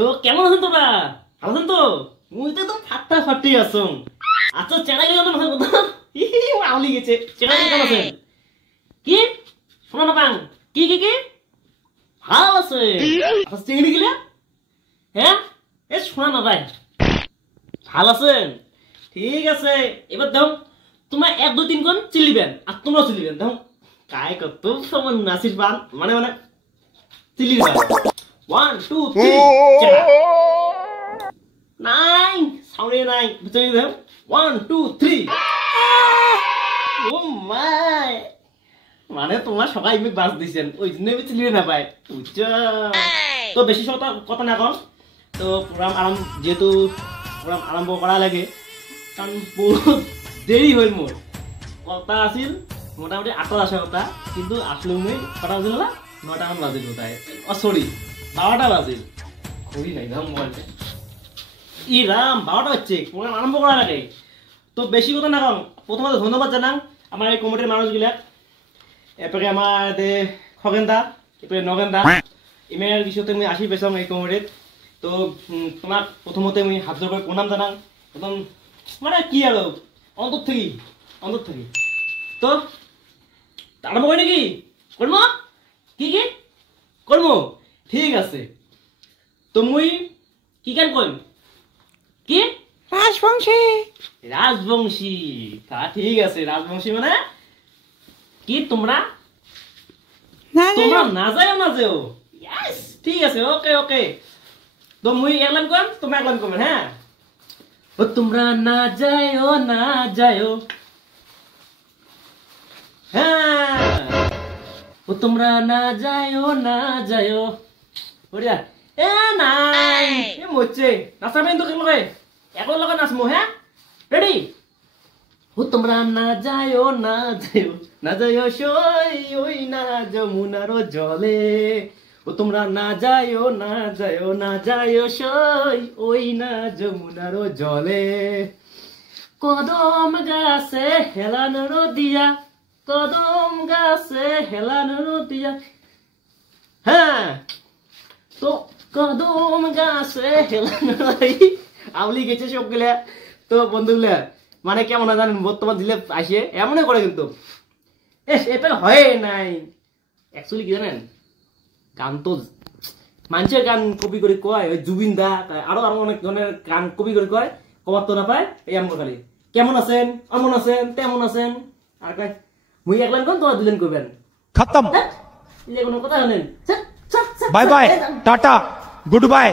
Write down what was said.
তো কেমন আছেন তোমরা? ভালো আছেন তো? মুই তো একদম ফাটাফাটি আছো। আচ্ছা চেনা গেল না মাথার কথা আউলি গেছে। চেনা কেমন আছেন? কি শোনা না পাং কি কি কি ভালো আছে? আচ্ছা চিংড়ি গেলে হ্যাঁ এ শোনা না ভাই ভালো আছেন? ঠিক আছে এবার দাও তোমার 1 2 3 কোন চিলিবেন আর তোমরা চিলিবেন দাও কায় কত সমান নাসির বান মানে মানে চিলিবেন 1 2 3 নাই সাউন্ড নাই বুঝতে দাও 1 2 3 ও মাই মানে তোমার সবাই ইমিক বাস দিছেন ওই জন্য আমি চিলিবে না পাই বুঝছো তো বেশি কথা না কম তো প্রোগ্রাম যেহেতু প্রোগ্রাম আরম্ভ করা লাগে কারণ বহুত দেরি হইল মোর কথা আছিল মোটামুটি 8টা আসার কথা কিন্তু আসলে মই কটা বাজিল না 9টা মান বাজিল তাই ও সরি 12টা বাজিল ঘড়ি নাই দাম মোবাইলটা ই রাম 12টা হচ্ছে প্রোগ্রাম আরম্ভ করা লাগে তো বেশি কথা না কম প্রথমত ধন্যবাদ জানাম আমার এই কমিটির মানুষগুলা এরপরে আমার খগেনদা এরপরে নগেনদা ইমের বিষয়তে আমি আসি পেছাম এই কমিটিত তো তোমাক প্রথমতে আমি হাত জোর করে প্রণাম জানাম একদম মানে কি আর অন্তর থেকে তো আরম্ভ করি নাকি করবো কি কি করবো ঠিক আছে তো মুই কি কেন কইম কি রাজবংশী তা ঠিক আছে রাজবংশী মানে কি তোমরা না যাও ইয়েস ঠিক আছে ওকে ওকে তো মুই একলাম কম তোমরা একলাম কম হ্যাঁ ও তোমরা না যাও হ্যাঁ ও তোমরা না যাও বড়িয়া এ নাই এ মরছে নাচাবেন তো কেমন একলা লগা নাচমু হ্যাঁ রেডি ও তোমরা না যাও সই ওই না যমুনার জলে ও তোমরা না যাও সই ওই না যমুনার জলে কদম গাছে হেলানোর দিয়া হ্যাঁ তো কদম গাছে হেলানোর আউলি গেছে সবগুলা তো বন্ধুগুলা মানে কেমন জানেন বর্তমান দিলে আসে এমনই করে কিন্তু এটা হয় নাই অ্যাকচুয়ালি কি জানেন গান তো মানুষের গান কপি করে কয় ওই জুবিন দা আরো অনেক ধরনের গান কপি করে কয় কবার তো না পায় এই এমন খালি কেমন আছেন এমন আছেন তেমন আছেন আর কয় মুই একলাম কোন তোমার দুজন করবেন খতম কোনো কথা হলেন bye bye tata good bye